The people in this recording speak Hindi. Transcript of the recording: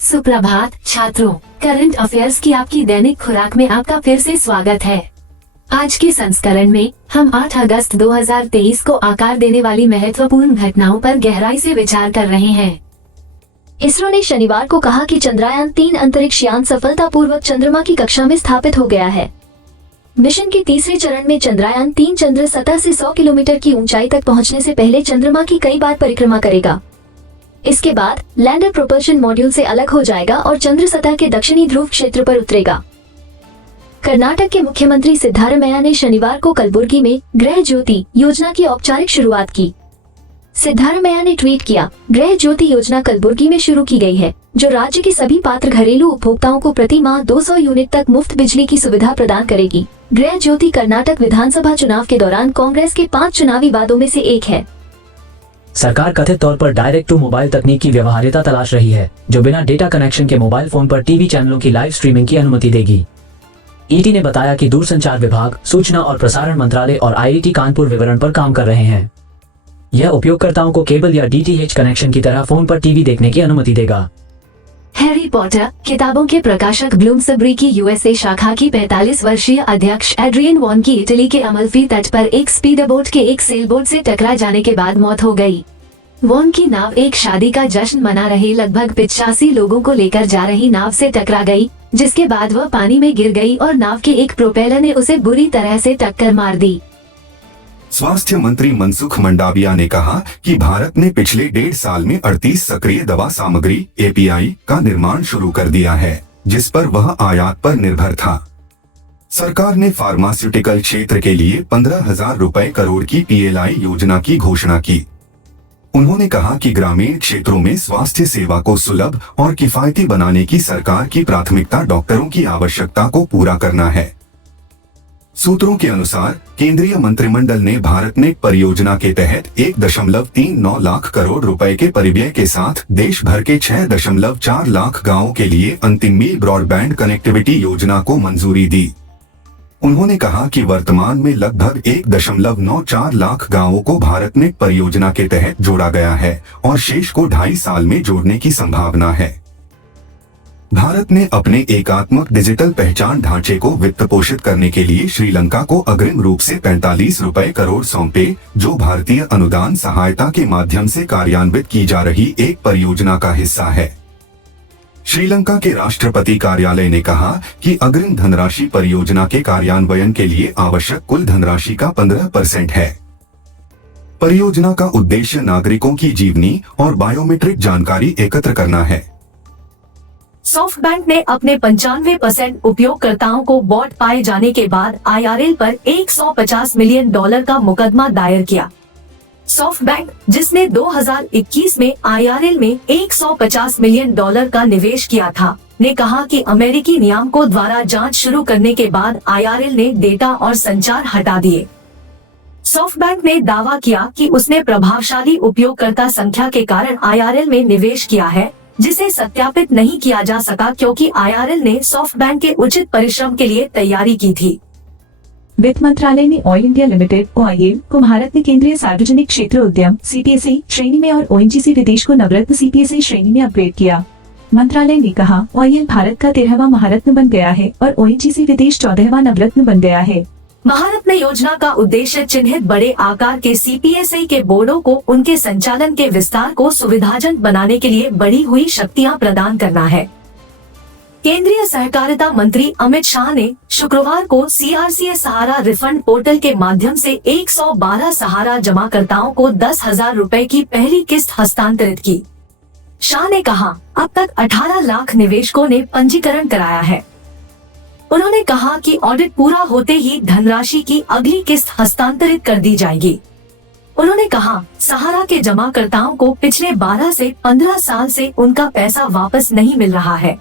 सुप्रभात छात्रों, करंट अफेयर्स की आपकी दैनिक खुराक में आपका फिर से स्वागत है। आज के संस्करण में हम 8 अगस्त 2023 को आकार देने वाली महत्वपूर्ण घटनाओं पर गहराई से विचार कर रहे हैं। इसरो ने शनिवार को कहा कि चंद्रयान-3 अंतरिक्ष यान सफलतापूर्वक चंद्रमा की कक्षा में स्थापित हो गया है। मिशन के तीसरे चरण में चंद्रयान-3 चंद्र सतह से 100 किलोमीटर की ऊंचाई तक पहुंचने से पहले चंद्रमा की कई बार परिक्रमा करेगा। इसके बाद लैंडर प्रोपल्शन मॉड्यूल से अलग हो जाएगा और चंद्र सतह के दक्षिणी ध्रुव क्षेत्र पर उतरेगा। कर्नाटक के मुख्यमंत्री सिद्धारमैया ने शनिवार को कलबुर्गी में गृह ज्योति योजना की औपचारिक शुरुआत की। सिद्धारमैया ने ट्वीट किया, गृह ज्योति योजना कलबुर्गी में शुरू की गई है, जो राज्य के सभी पात्र घरेलू उपभोक्ताओं को प्रति माह 200 यूनिट तक मुफ्त बिजली की सुविधा प्रदान करेगी। गृह ज्योति कर्नाटक विधानसभा चुनाव के दौरान कांग्रेस के 5 चुनावी वादों में से एक है। सरकार कथित तौर पर डायरेक्ट टू मोबाइल तकनीक की व्यवहार्यता तलाश रही है, जो बिना डेटा कनेक्शन के मोबाइल फोन पर टीवी चैनलों की लाइव स्ट्रीमिंग की अनुमति देगी। ईटी ने बताया कि दूरसंचार विभाग, सूचना और प्रसारण मंत्रालय और आईआईटी कानपुर विवरण पर काम कर रहे हैं। यह उपयोगकर्ताओं को केबल या डीटीएच कनेक्शन की तरह फोन पर टीवी देखने की अनुमति देगा। हैरी पॉटर किताबों के प्रकाशक ब्लूम्सबरी की यूएसए शाखा की 45 वर्षीय अध्यक्ष एड्रियन वॉन की इटली के अमल्फी तट पर एक स्पीडबोट के एक सेलबोट से टकरा जाने के बाद मौत हो गई। वॉन की नाव एक शादी का जश्न मना रहे लगभग 85 लोगों को लेकर जा रही नाव से टकरा गई, जिसके बाद वह पानी में गिर गई और नाव के एक प्रोपेलर ने उसे बुरी तरह से टक्कर मार दी। स्वास्थ्य मंत्री मनसुख मंडाविया ने कहा कि भारत ने पिछले 1.5 साल में 38 सक्रिय दवा सामग्री एपीआई का निर्माण शुरू कर दिया है, जिस पर वह आयात पर निर्भर था। सरकार ने फार्मास्यूटिकल क्षेत्र के लिए 15,000 रुपए करोड़ की पीएलआई योजना की घोषणा की। उन्होंने कहा कि ग्रामीण क्षेत्रों में स्वास्थ्य सेवा को सुलभ और किफायती बनाने की सरकार की प्राथमिकता डॉक्टरों की आवश्यकता को पूरा करना है। सूत्रों के अनुसार केंद्रीय मंत्रिमंडल ने भारतनेट परियोजना के तहत 1.39 लाख करोड़ रुपए के परिव्यय के साथ देश भर के 6.4 लाख गांवों के लिए अंतिम मील ब्रॉडबैंड कनेक्टिविटी योजना को मंजूरी दी। उन्होंने कहा कि वर्तमान में लगभग 1.94 लाख गांवों को भारतनेट परियोजना के तहत जोड़ा गया है और शेष को 2.5 साल में जोड़ने की संभावना है। भारत ने अपने एकात्मक डिजिटल पहचान ढांचे को वित्त पोषित करने के लिए श्रीलंका को अग्रिम रूप से 45 रुपए करोड़ सौंपे, जो भारतीय अनुदान सहायता के माध्यम से कार्यान्वित की जा रही एक परियोजना का हिस्सा है। श्रीलंका के राष्ट्रपति कार्यालय ने कहा कि अग्रिम धनराशि परियोजना के कार्यान्वयन के लिए आवश्यक कुल धनराशि का 15% है। परियोजना का उद्देश्य नागरिकों की जीवनी और बायोमेट्रिक जानकारी एकत्र करना है। सॉफ्टबैंक ने अपने 95% उपयोगकर्ताओं को बॉट पाए जाने के बाद आईआरएल पर $150 मिलियन का मुकदमा दायर किया। सॉफ्टबैंक, जिसने 2021 में आईआरएल में $150 मिलियन का निवेश किया था, ने कहा कि अमेरिकी नियामकों द्वारा जांच शुरू करने के बाद आईआरएल ने डेटा और संचार हटा दिए। सॉफ्टबैंक ने दावा किया कि उसने प्रभावशाली उपयोगकर्ता संख्या के कारण आईआरएल में निवेश किया है, जिसे सत्यापित नहीं किया जा सका क्योंकि आईआरएल ने सॉफ्टबैंक के उचित परिश्रम के लिए तैयारी की थी। वित्त मंत्रालय ने ऑयल इंडिया लिमिटेड (OIL) को भारत में केंद्रीय सार्वजनिक क्षेत्र उद्यम (CPSE) श्रेणी में और ONGC विदेश को नवरत्न CPSE श्रेणी में अपग्रेड किया। मंत्रालय ने कहा, OIL भारत का 13वां महारत्न बन गया है और ONGC विदेश 14वां नवरत्न बन गया है। महारत्न योजना का उद्देश्य चिन्हित बड़े आकार के CPSE के बोर्डों को उनके संचालन के विस्तार को सुविधाजनक बनाने के लिए बढ़ी हुई शक्तियां प्रदान करना है। केंद्रीय सहकारिता मंत्री अमित शाह ने शुक्रवार को CRCA सहारा रिफंड पोर्टल के माध्यम से 112 सहारा जमाकर्ताओं को 10,000 रुपए की पहली किस्त हस्तांतरित की। शाह ने कहा, अब तक 18 लाख निवेशकों ने पंजीकरण कराया है। उन्होंने कहा कि ऑडिट पूरा होते ही धनराशि की अगली किस्त हस्तांतरित कर दी जाएगी। उन्होंने कहा, सहारा के जमाकर्ताओं को पिछले 12 से 15 साल से उनका पैसा वापस नहीं मिल रहा है।